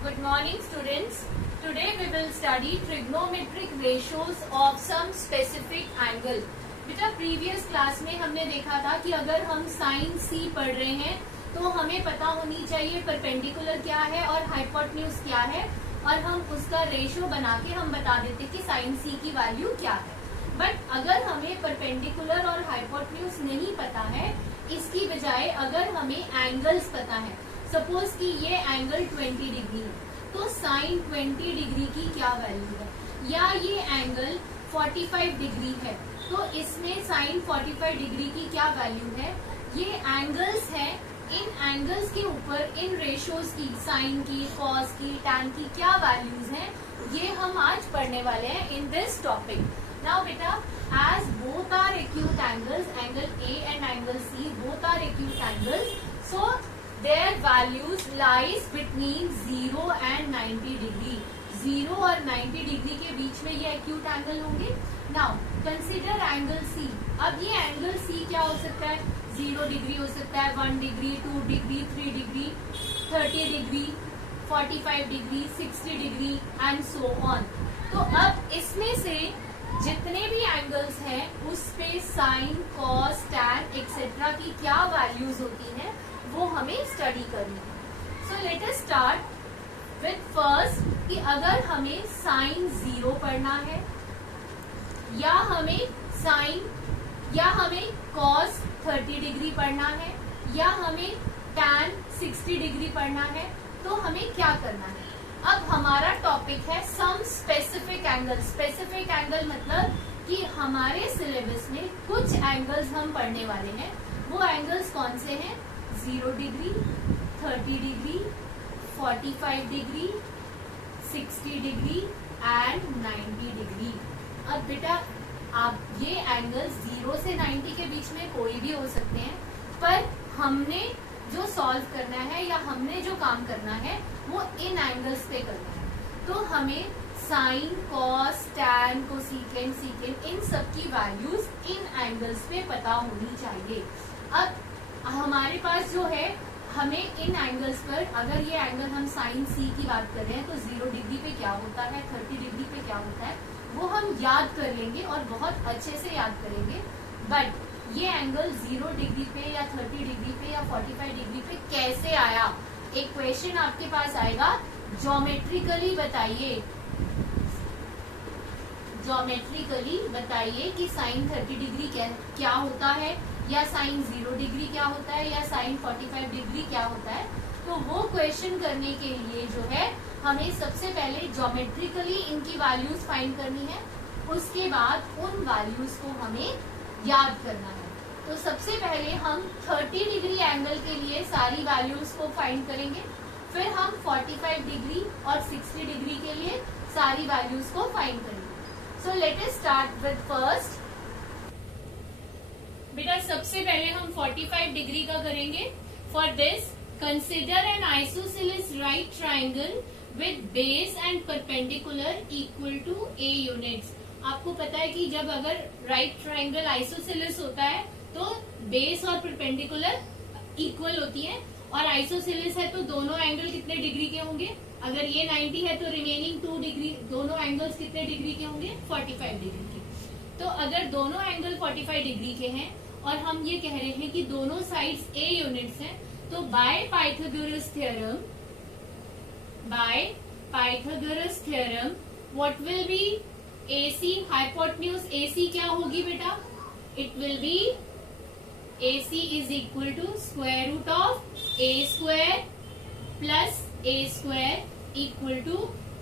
Good morning, students. Today we will study trigonometric ratios of some specific angle. बेटा previous class में हमने देखा था कि अगर हम साइन सी पढ़ रहे हैं तो हमें पता होनी चाहिए परपेंडिकुलर क्या है और हाइपोटेन्यूज क्या है, और हम उसका रेशियो बना के हम बता देते कि साइन सी की वैल्यू क्या है. बट अगर हमें परपेंडिकुलर और हाइपोटेन्यूज नहीं पता है, इसकी बजाय अगर हमें एंगल्स पता है, सपोज कि ये एंगल 20 डिग्री है तो साइन 20 डिग्री की क्या वैल्यू है, या ये एंगल 45 डिग्री है तो इसमें साइन 45 डिग्री की क्या वैल्यू है. ये एंगल्स है, इन एंगल्स के ऊपर इन रेशियोज की, साइन की, कॉस की, टैन की क्या वैल्यूज हैं, ये हम आज पढ़ने वाले हैं इन दिस टॉपिक. नाउ बेटा, as both are acute angles, angle A and angle C, both are acute angles, so their values lies between 0 and 90 degree. 0 और 90 डिग्री के बीच में ये acute angle होंगे. Now consider angle C. अब ये angle C क्या हो सकता है? 0 डिग्री हो सकता है, 1 degree, 2 degree, 3 degree, 30 degree, 45 degree, 60 degree and so on. तो अब इसमें से जितने भी एंगल्स हैं उस पे साइन, कॉस, टैन एक्सेट्रा की क्या वैल्यूज होती हैं वो हमें स्टडी करनी है. सो let us start with first कि अगर हमें साइन 0 पढ़ना है या हमें साइन या हमें कॉस 30 डिग्री पढ़ना है या हमें टैन 60 डिग्री पढ़ना है, तो हमें क्या करना है. अब हमारा टॉपिक है some specific angle. Specific angle मतलब कि हमारे सिलेबस में कुछ एंगल्स हम पढ़ने वाले हैं. वो एंगल्स कौन से हैं? 0 degree, 30 degree, 45 degree, 60 degree and 90 degree. अब बेटा आप ये एंगल्स 0 से 90 के बीच में कोई भी हो सकते हैं, पर हमने जो सॉल्व करना है या हमने जो काम करना है वो इन एंगल्स पे करना है. तो हमें sine, cos, tan, cosecant, secant इन सब की वैल्यूज इन एंगल्स पे पता होनी चाहिए. अब हमारे पास जो है, हमें इन एंगल्स पर, अगर ये एंगल हम साइन सी की बात कर रहे हैं तो 0 डिग्री पे क्या होता है, 30 डिग्री पे क्या होता है, वो हम याद कर लेंगे और बहुत अच्छे से याद करेंगे. बट ये एंगल 0 डिग्री पे या 30 डिग्री पे या 45 डिग्री पे कैसे आया, एक क्वेश्चन आपके पास आएगा, ज्योमेट्रिकली बताइए, ज्योमेट्रिकली बताइए कि साइन 30 डिग्री क्या होता है, या साइन 0 डिग्री क्या होता है, या साइन 45 डिग्री क्या होता है. तो वो क्वेश्चन करने के लिए जो है हमें सबसे पहले ज्योमेट्रिकली इनकी वैल्यूज फाइंड करनी है, उसके बाद उन वैल्यूज को हमें याद करना है. तो सबसे पहले हम 30 डिग्री एंगल के लिए सारी वैल्यूज को फाइंड करेंगे, फिर हम 45 डिग्री और 60 डिग्री के लिए सारी वैल्यूज को फाइंड करेंगे. So let us start with first. बेटा सबसे पहले हम 45 डिग्री का करेंगे. For this consider an isosceles right triangle with base and perpendicular equal to a units. आपको पता है कि जब अगर राइट ट्राइंगल आइसोसेलेस होता है तो बेस और परपेंडिकुलर इक्वल होती है, और आइसोसेलेस है तो दोनों एंगल कितने डिग्री के होंगे, अगर ये 90 है तो रिमेनिंग 2 डिग्री, दोनों एंगल्स कितने डिग्री के होंगे, 45 डिग्री के. तो अगर दोनों एंगल 45 डिग्री के हैं और हम ये कह रहे हैं कि दोनों साइड्स ए यूनिट्स हैं, तो by Pythagoras theorem what will be AC hypotenuse. AC क्या होगी बेटा? It will be AC is equal to square root of A square plus A square equal to,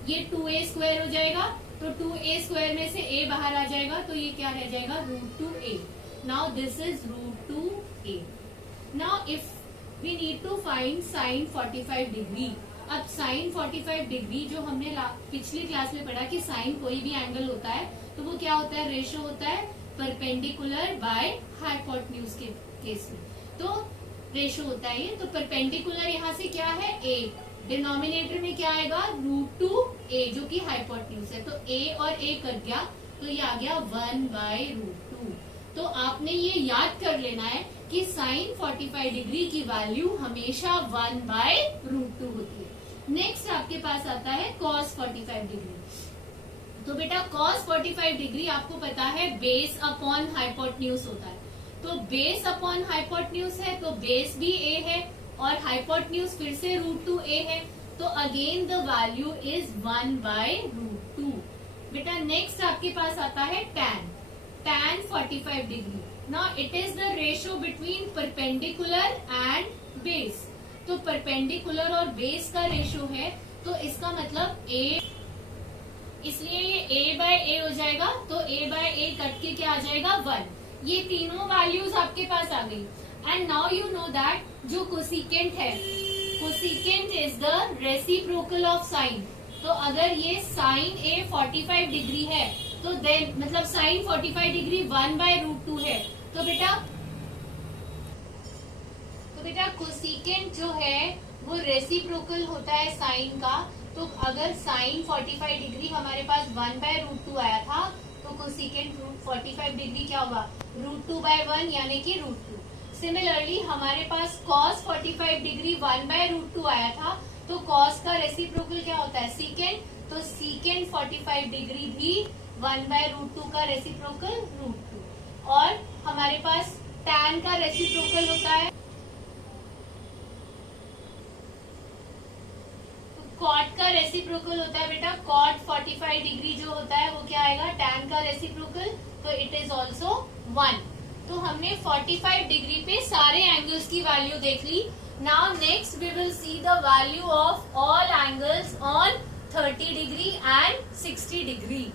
ये 2A स्क्वायर हो जाएगा, तो 2A square में से A बाहर आ जाएगा तो ये क्या रह जाएगा, √2A. Now this is √2A. Now if we need to find sine 45 degree. अब साइन 45 डिग्री जो हमने पिछली क्लास में पढ़ा कि साइन कोई भी एंगल होता है तो वो क्या होता है, रेशियो होता है परपेंडिकुलर बाय हाइपोटेन्यूज के केस में. तो रेशियो होता है ये, तो परपेंडिकुलर यहाँ से क्या है, a, डिनोमिनेटर में क्या आएगा, √2a जो कि हाइपोटेन्यूज है, तो a और a कट गया तो ये आ गया 1/√2. तो आपने ये याद कर लेना है कि साइन 45 डिग्री की वैल्यू हमेशा 1/√2 होती है. नेक्स्ट आप आपके पास आता है cos 45 डिग्री। तो बेटा cos 45 डिग्री आपको पता है बेस अपॉन हाइपोटेन्यूज होता है। तो बेस अपॉन हाइपोटेन्यूज है तो बेस भी a है और हाइपोटेन्यूज फिर से √2a है। तो अगेन द वैल्यू इज 1/√2। बेटा नेक्स्ट आपके पास आता है tan 45 degree. Now it is the ratio between perpendicular and base. तो परपेंडिकुलर और बेस का रेशियो है तो इसका मतलब a, इसलिए ये a/a हो जाएगा। तो a/a कट के क्या आ जाएगा 1। ये तीनों वैल्यूज आपके पास आ गई। And now you know that जो कोसिकेंट है, cosecant is the reciprocal of sine. तो अगर ये साइन a 45 डिग्री है तो देन मतलब साइन 45 डिग्री 1/√2 है। तो बेटा कोसिकेंट जो है वो रेसिप्रोकल होता है साइन का। तो अगर साइन 45 डिग्री हमारे पास 1/√2 आया था तो कोसिकेंट 45 डिग्री क्या होगा √2/1 यानी कि √2। सिमिलरली हमारे पास cos 45 डिग्री 1/√2 आया था तो cos का रेसिप्रोकल क्या होता है सीकेंट। तो सीकेंट 45 डिग्री भी 1/√2 का रेसिप्रोकल √2। और हमारे पास tan का रेसिप्रोकल होता है कॉट का रेसिप्रोकल होता है बेटा cot 45 डिग्री जो होता है वो क्या आएगा tan का रेसिप्रोकल। तो इट इज ऑल्सो 1। तो हमने 45 डिग्री पे सारे एंगल्स की वैल्यू देख ली। Now next we will see the value of all angles on 30 degree and 60 degree.